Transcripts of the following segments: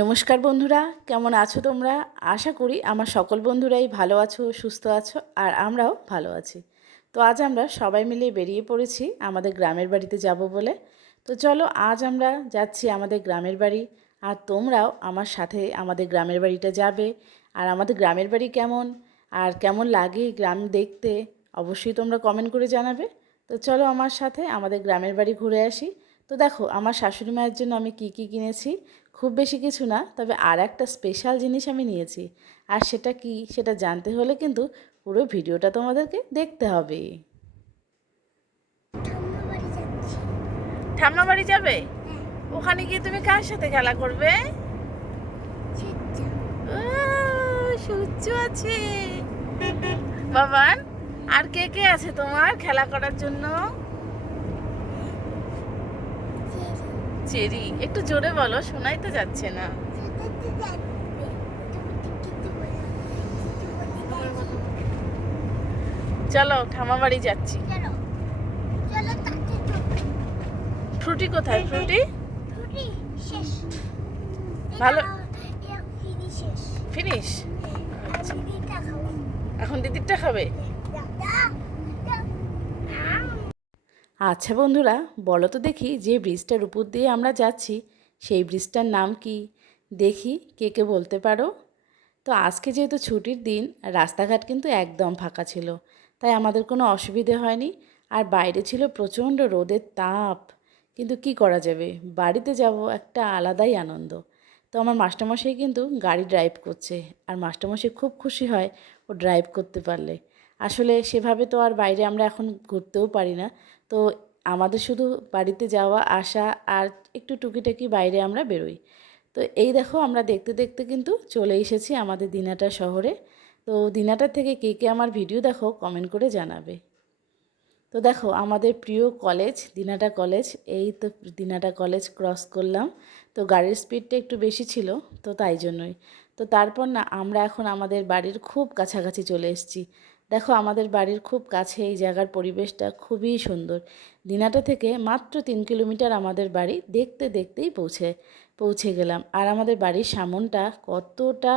নমস্কার বন্ধুরা, কেমন আছো তোমরা? আশা করি আমার সকল বন্ধুরাই ভালো আছো, সুস্থ আছো, আর আমরাও ভালো আছি। তো আজ আমরা সবাই মিলে বেরিয়ে পড়েছি আমাদের গ্রামের বাড়িতে যাব বলে। তো চলো, আজ আমরা যাচ্ছি আমাদের গ্রামের বাড়ি, আর তোমরাও আমার সাথে আমাদের গ্রামের বাড়িটা যাবে। আর আমাদের গ্রামের বাড়ি কেমন আর কেমন লাগে গ্রাম দেখতে, অবশ্যই তোমরা কমেন্ট করে জানাবে। তো চলো আমার সাথে আমাদের গ্রামের বাড়ি ঘুরে আসি। তো দেখো, আমার শাশুড়ি মায়ের জন্য আমি কি কি কিনেছি। খুব বেশি কিছু না, তবে আর একটা স্পেশাল জিনিস আমি নিয়েছি। আর সেটা কি, সেটা জানতে হলে কিন্তু পুরো ভিডিওটা তোমাদেরকে দেখতে হবে। ঠাম্মা বাড়ি যাবে? ওখানে গিয়ে তুমি কার সাথে খেলা করবে? সূর্য আছে বাবান। আর কে কে আছে তোমার খেলা করার জন্য? চেরি, একটু জোরে বলো, শোনাই তো যাচ্ছে না। চলো ঠাম্মা বাড়ি যাচ্ছি। ফ্রুটি কোথায়? ফ্রুটি ভালো ফিনিশ। এখন দিদিরটা খাবে? আচ্ছা বন্ধুরা, বলো তো দেখি, যে ব্রিজটার উপর দিয়ে আমরা যাচ্ছি সেই ব্রিজটার নাম কি? দেখি কে কে বলতে পারো। তো আজকে যেহেতু ছুটির দিন, রাস্তাঘাট কিন্তু একদম ফাঁকা ছিল, তাই আমাদের কোনো অসুবিধে হয়নি। আর বাইরে ছিল প্রচণ্ড রোদের তাপ, কিন্তু কি করা যাবে, বাড়িতে যাব একটা আলাদাই আনন্দ। তো আমার মাস্টারমশাই কিন্তু গাড়ি ড্রাইভ করছে, আর মাস্টারমশাই খুব খুশি হয় ও ড্রাইভ করতে পারলে। আসলে সেভাবে তো আর বাইরে আমরা এখন ঘুরতেও পারি না। তো আমাদের শুধু বাড়িতে যাওয়া আসা, আর একটু টুকিটাকি বাইরে আমরা বেরোই। তো এই দেখো, আমরা দেখতে দেখতে কিন্তু চলে এসেছি আমাদের দিনাটা শহরে। তো দিনাটা থেকে কে কে আমার ভিডিও দেখো কমেন্ট করে জানাবে। তো দেখো, আমাদের প্রিয় কলেজ দিনাটা কলেজ, এই তো দিনাটা কলেজ ক্রস করলাম। তো গাড়ির স্পিডটা একটু বেশি ছিল, তো তাই জন্যই। তো তারপর না, আমরা এখন আমাদের বাড়ির খুব কাছাকাছি চলে এসেছি। দেখো, আমাদের বাড়ির খুব কাছে এই জায়গার পরিবেশটা খুবই সুন্দর। দিনাটা থেকে মাত্র 3 কিলোমিটার আমাদের বাড়ি, দেখতে দেখতেই পৌঁছে গেলাম। আর আমাদের বাড়ির সামনটা কতটা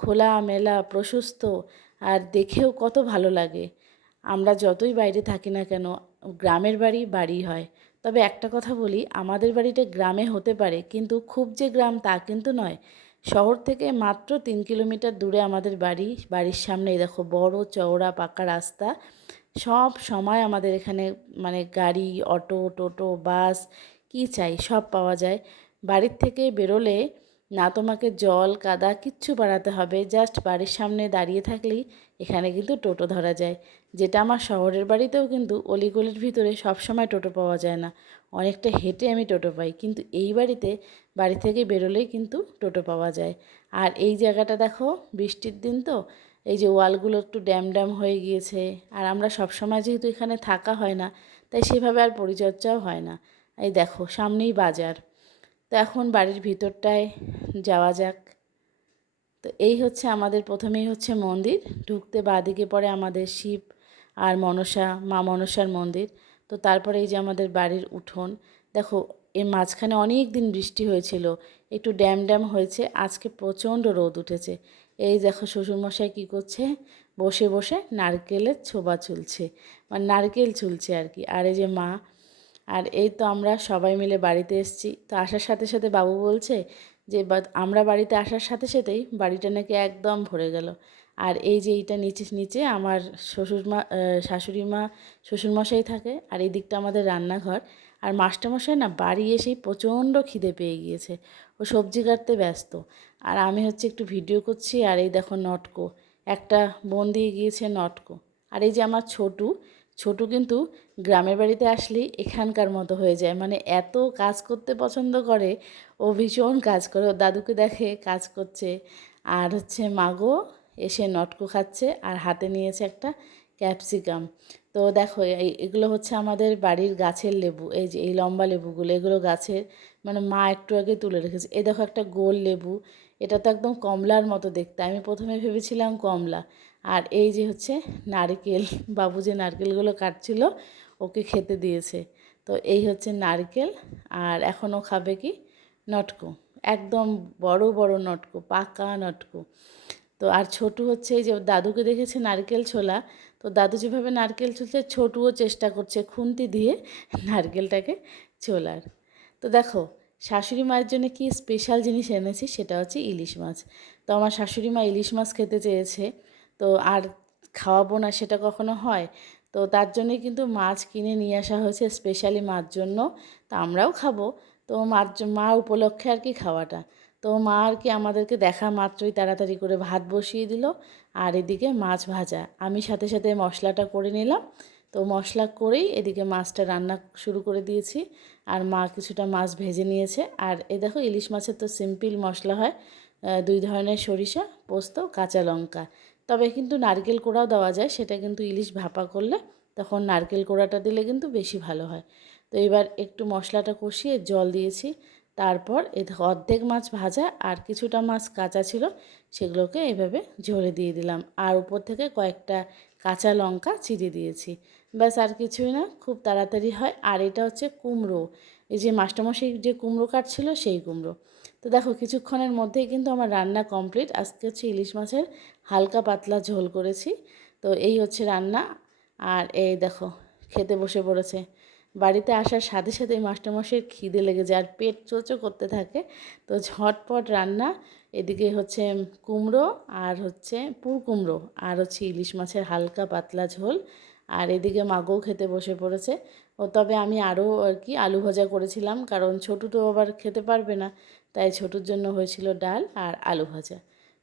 খোলা মেলা প্রশস্ত, আর দেখেও কত ভালো লাগে। আমরা যতই বাইরে থাকি না কেন, গ্রামের বাড়ি বাড়ি হয়। তবে একটা কথা বলি, আমাদের বাড়িটা গ্রামে হতে পারে, কিন্তু খুব যে গ্রাম তা কিন্তু নয়। শহর থেকে মাত্র 3 কিলোমিটার দূরে আমাদের বাড়ি। বাড়ির সামনে দেখো বড় চওড়া পাকা রাস্তা। সব সময় আমাদের এখানে মানে গাড়ি, অটো, টোটো, বাস, কি চাই সব পাওয়া যায়। বাড়ির থেকে বেরোলে না তোমাকে জল কাদা কিচ্ছু বাড়াতে হবে, জাস্ট বাড়ির সামনে দাঁড়িয়ে থাকলেই এখানে কিন্তু টোটো ধরা যায়। যেটা আমার শহরের বাড়িতেও কিন্তু অলিগলির ভিতরে সব সময় টোটো পাওয়া যায় না, অনেকটা হেঁটে আমি টোটো পাই। কিন্তু এই বাড়িতে বাড়ি থেকে বেরোলেই কিন্তু টোটো পাওয়া যায়। আর এই জায়গাটা দেখো, বৃষ্টির দিন তো এই যে ওয়ালগুলো একটু ড্যাম ড্যাম হয়ে গিয়েছে। আর আমরা সব সময় যেহেতু এখানে থাকা হয় না, তাই সেভাবে আর পরিচর্যাও হয় না। এই দেখো, সামনেই বাজার। তো এখন বাড়ির ভিতরটায় যাওয়া যাক। তো এই হচ্ছে আমাদের, প্রথমেই হচ্ছে মন্দির। ঢুকতে বাঁদিকে পড়ে আমাদের শিব আর মনসা, মা মনসার মন্দির। তো তারপরে এই যে আমাদের বাড়ির উঠোন। দেখো, এর মাঝখানে অনেক দিন বৃষ্টি হয়েছিল, একটু ড্যাম ড্যাম হয়েছে, আজকে প্রচণ্ড রোদ উঠেছে। এই দেখো শ্বশুরমশাই কী করছে, বসে বসে নারকেলের ছোবা ছুলছে, মানে নারকেল ছুলছে আর কি। আর এই যে মা, আর এই তো আমরা সবাই মিলে বাড়িতে এসেছি। তো আসার সাথে সাথে বাবু বলছে যে আমরা বাড়িতে আসার সাথে সাথেই বাড়িটা নাকি একদম ভরে গেল। আর এই যে এইটা নিচে নিচে আমার শাশুড়ি মা, শ্বশুরমশাই থাকে, আর এই দিকটা আমাদের রান্নাঘর। আর মাস্টারমশাই না বাড়ি এসেই প্রচণ্ড খিদে পেয়ে গিয়েছে, ও সবজি কাটতে ব্যস্ত। আর আমি হচ্ছে একটু ভিডিও করছি। আর এই দেখো নটকো, একটা বোন দিয়ে গিয়েছে নটকো। আর এই যে আমার ছোটু, ছোটু কিন্তু গ্রামের বাড়িতে আসলেই এখানকার মতো হয়ে যায়, মানে এত কাজ করতে পছন্দ করে। ও ভীষণ কাজ করে, ওর দাদুকে দেখে কাজ করছে। আর হচ্ছে মাগো এসে নটকো খাচ্ছে, আর হাতে নিয়েছে একটা ক্যাপসিকাম। তো দেখো, এগুলো হচ্ছে আমাদের বাড়ির গাছের লেবু। এই যে এই লম্বা লেবুগুলো, এগুলো গাছের, মানে মা একটু আগে তুলে রেখেছে। এই দেখো একটা গোল লেবু, এটা তো একদম কমলার মতো দেখতে, আমি প্রথমে ভেবেছিলাম কমলা। আর এই যে হচ্ছে নারকেল, বাবু যে নারকেলগুলো কাটছিল ওকে খেতে দিয়েছে। তো এই হচ্ছে নারকেল। আর এখনও খাবে কি, নটকো। একদম বড় বড় নটকো, পাকা নটকো। তো আর ছোটু হচ্ছে এই যে দাদুকে দেখেছে নারকেল ছোলা, তো দাদু যেভাবে নারকেল ছুলছে ছোটুও চেষ্টা করছে খুন্তি দিয়ে নারকেলটাকে ছোলার। তো দেখো শাশুড়ি মায়ের জন্য কি স্পেশাল জিনিস এনেছি, সেটা হচ্ছে ইলিশ মাছ। তো আমার শাশুড়ি মা ইলিশ মাছ খেতে চেয়েছে, তো আর খাওয়াবো না সেটা কখনো হয়? তো তার জন্যই কিন্তু মাছ কিনে নিয়ে আসা হয়েছে স্পেশালি মার জন্য। তো আমরাও খাবো, তো মা উপলক্ষে আর কি খাওয়াটা। তো মা আর কি আমাদেরকে দেখা মাত্রই তাড়াতাড়ি করে ভাত বসিয়ে দিল, আর এদিকে মাছ ভাজা। আমি সাথে সাথে মশলাটা করে নিলাম। তো মশলা করেই এদিকে মাছটা রান্না শুরু করে দিয়েছি, আর মা কিছুটা মাছ ভেজে নিয়েছে। আর দেখো ইলিশ মাছের তো সিম্পল মশলা হয়, দুই ধরনের সরিষা, পোস্ত, কাঁচা লঙ্কা। তবে কিন্তু নারকেল কোড়াও দেওয়া যায়, সেটা কিন্তু ইলিশ ভাপা করলে তখন নারকেল কোড়াটা দিলে কিন্তু বেশি ভালো হয়। তো এবার একটু মশলাটা কষিয়ে জল দিয়েছি। তারপর অর্ধেক মাছ ভাজা আর কিছুটা মাছ কাঁচা ছিল, সেগুলোকে এভাবে ঝোলে দিয়ে দিলাম, আর উপর থেকে কয়েকটা কাঁচা লঙ্কা চিড়ে দিয়েছি। ব্যাস, আর কিছুই না, খুব তাড়াতাড়ি হয়। আর এটা হচ্ছে কুমড়ো, এই যে মাস্টারমশাই যে কুমড়ো কাটছিল সেই কুমড়ো। তো দেখো কিছুক্ষণের মধ্যেই কিন্তু আমার রান্না কমপ্লিট। আজকে হচ্ছে ইলিশ মাছের হালকা পাতলা ঝোল করেছি। তো এই হচ্ছে রান্না। আর এই দেখো খেতে বসে পড়েছে। বাড়িতে আসার সাথে সাথে মাস্টারমশাইয়ের খিদে লেগে যায় আর পেট চোচো করতে থাকে। তো ঝটপট রান্না। এদিকে হচ্ছে কুমড়ো, আর হচ্ছে পুর কুমড়ো, আর হচ্ছে ইলিশ মাছের হালকা পাতলা ঝোল। আর এদিকে মাগও খেতে বসে পড়েছে। ও তবে আমি আরও আর কি আলু ভাজা করেছিলাম, কারণ ছোটু তো আবার খেতে পারবে না, তাই ছোটুর জন্য হয়েছিল ডাল আর আলু ভাজা।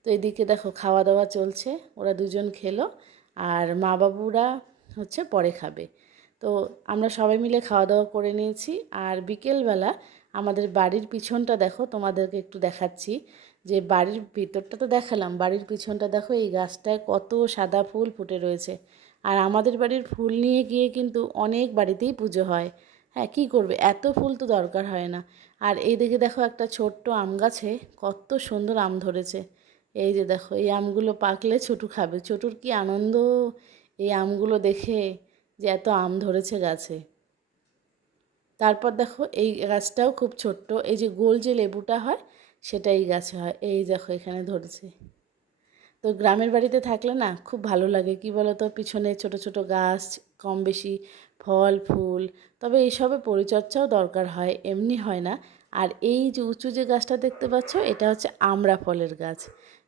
তো এদিকে দেখো খাওয়া দাওয়া চলছে, ওরা দুজন খেলো, আর মা বাবুরা হচ্ছে পরে খাবে। তো আমরা সবাই মিলে খাওয়া দাওয়া করে নিয়েছি। আর বিকেলবেলা আমাদের বাড়ির পিছনটা দেখো, তোমাদেরকে একটু দেখাচ্ছি। যে বাড়ির ভিতরটা তো দেখালাম, বাড়ির পিছনটা দেখো, এই গাছটায় কত সাদা ফুল ফুটে রয়েছে। আর আমাদের বাড়ির ফুল নিয়ে গিয়ে কিন্তু অনেক বাড়িতেই পুজো হয়। হ্যাঁ, কী করবে, এত ফুল তো দরকার হয় না। আর এই দিকে দেখো একটা ছোট্ট আম গাছে কত সুন্দর আম ধরেছে। এই যে দেখো, এই আমগুলো পাকলে ছোটু খাবে। ছোটুর কি আনন্দ এই আমগুলো দেখে, যে এত আম ধরেছে গাছে। তারপর দেখো এই গাছটাও খুব ছোট্ট, এই যে গোল যে লেবুটা হয় সেটা এই গাছে হয়। এই দেখো এখানে ধরেছে। তো গ্রামের বাড়িতে থাকলে না খুব ভালো লাগে, কি বলো তো, পিছনে ছোট ছোট গাছ, কম বেশি ফল ফুল। তবে এইসবের পরিচর্যাও দরকার হয়, এমনি হয় না। আর এই যে উঁচু যে গাছটা দেখতে পাচ্ছ, এটা হচ্ছে আমড়া ফলের গাছ।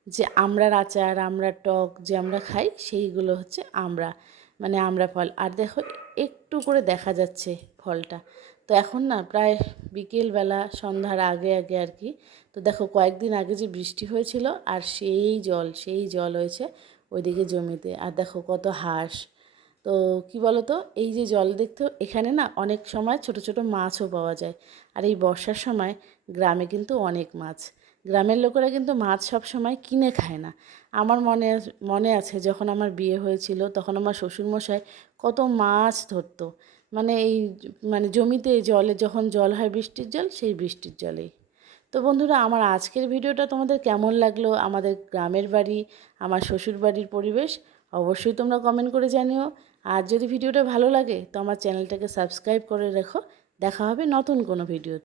যে আমড়ার আচার, আমড়ার টক যে আমরা খাই, সেইগুলো হচ্ছে আমড়া, মানে আমড়া ফল। আর দেখো একটু করে দেখা যাচ্ছে ফলটা। তো এখন না প্রায় বিকেলবেলা, সন্ধ্যার আগে আগে আর কি। তো দেখো কয়েকদিন আগে যে বৃষ্টি হয়েছিল, আর সেই জল হয়েছে ওইদিকে জমিতে। আর দেখো কত হাঁস। তো কি বলো তো, এই যে জল দেখতেও এখানে না অনেক সময় ছোট ছোট মাছও পাওয়া যায়। আর এই বর্ষার সময় গ্রামে কিন্তু অনেক মাছ। গ্রামের লোকেরা কিন্তু মাছ সব সময় কিনে খায় না। আমার মনে আছে যখন আমার বিয়ে হয়েছিল, তখন আমার শ্বশুরমশাই কত মাছ ধরতো। মানে এই মানে জমিতে জলে যখন জল হয়, বৃষ্টির জল, সেই বৃষ্টির জলেই। তো বন্ধুরা, আমার আজকের ভিডিওটা তোমাদের কেমন লাগলো, আমাদের গ্রামের বাড়ি, আমার শ্বশুর বাড়ির পরিবেশ, অবশ্যই তোমরা কমেন্ট করে জানিও। আর যদি ভিডিওটা ভালো লাগে তো আমার চ্যানেলটাকে সাবস্ক্রাইব করে রেখো। দেখা হবে নতুন কোনো ভিডিও।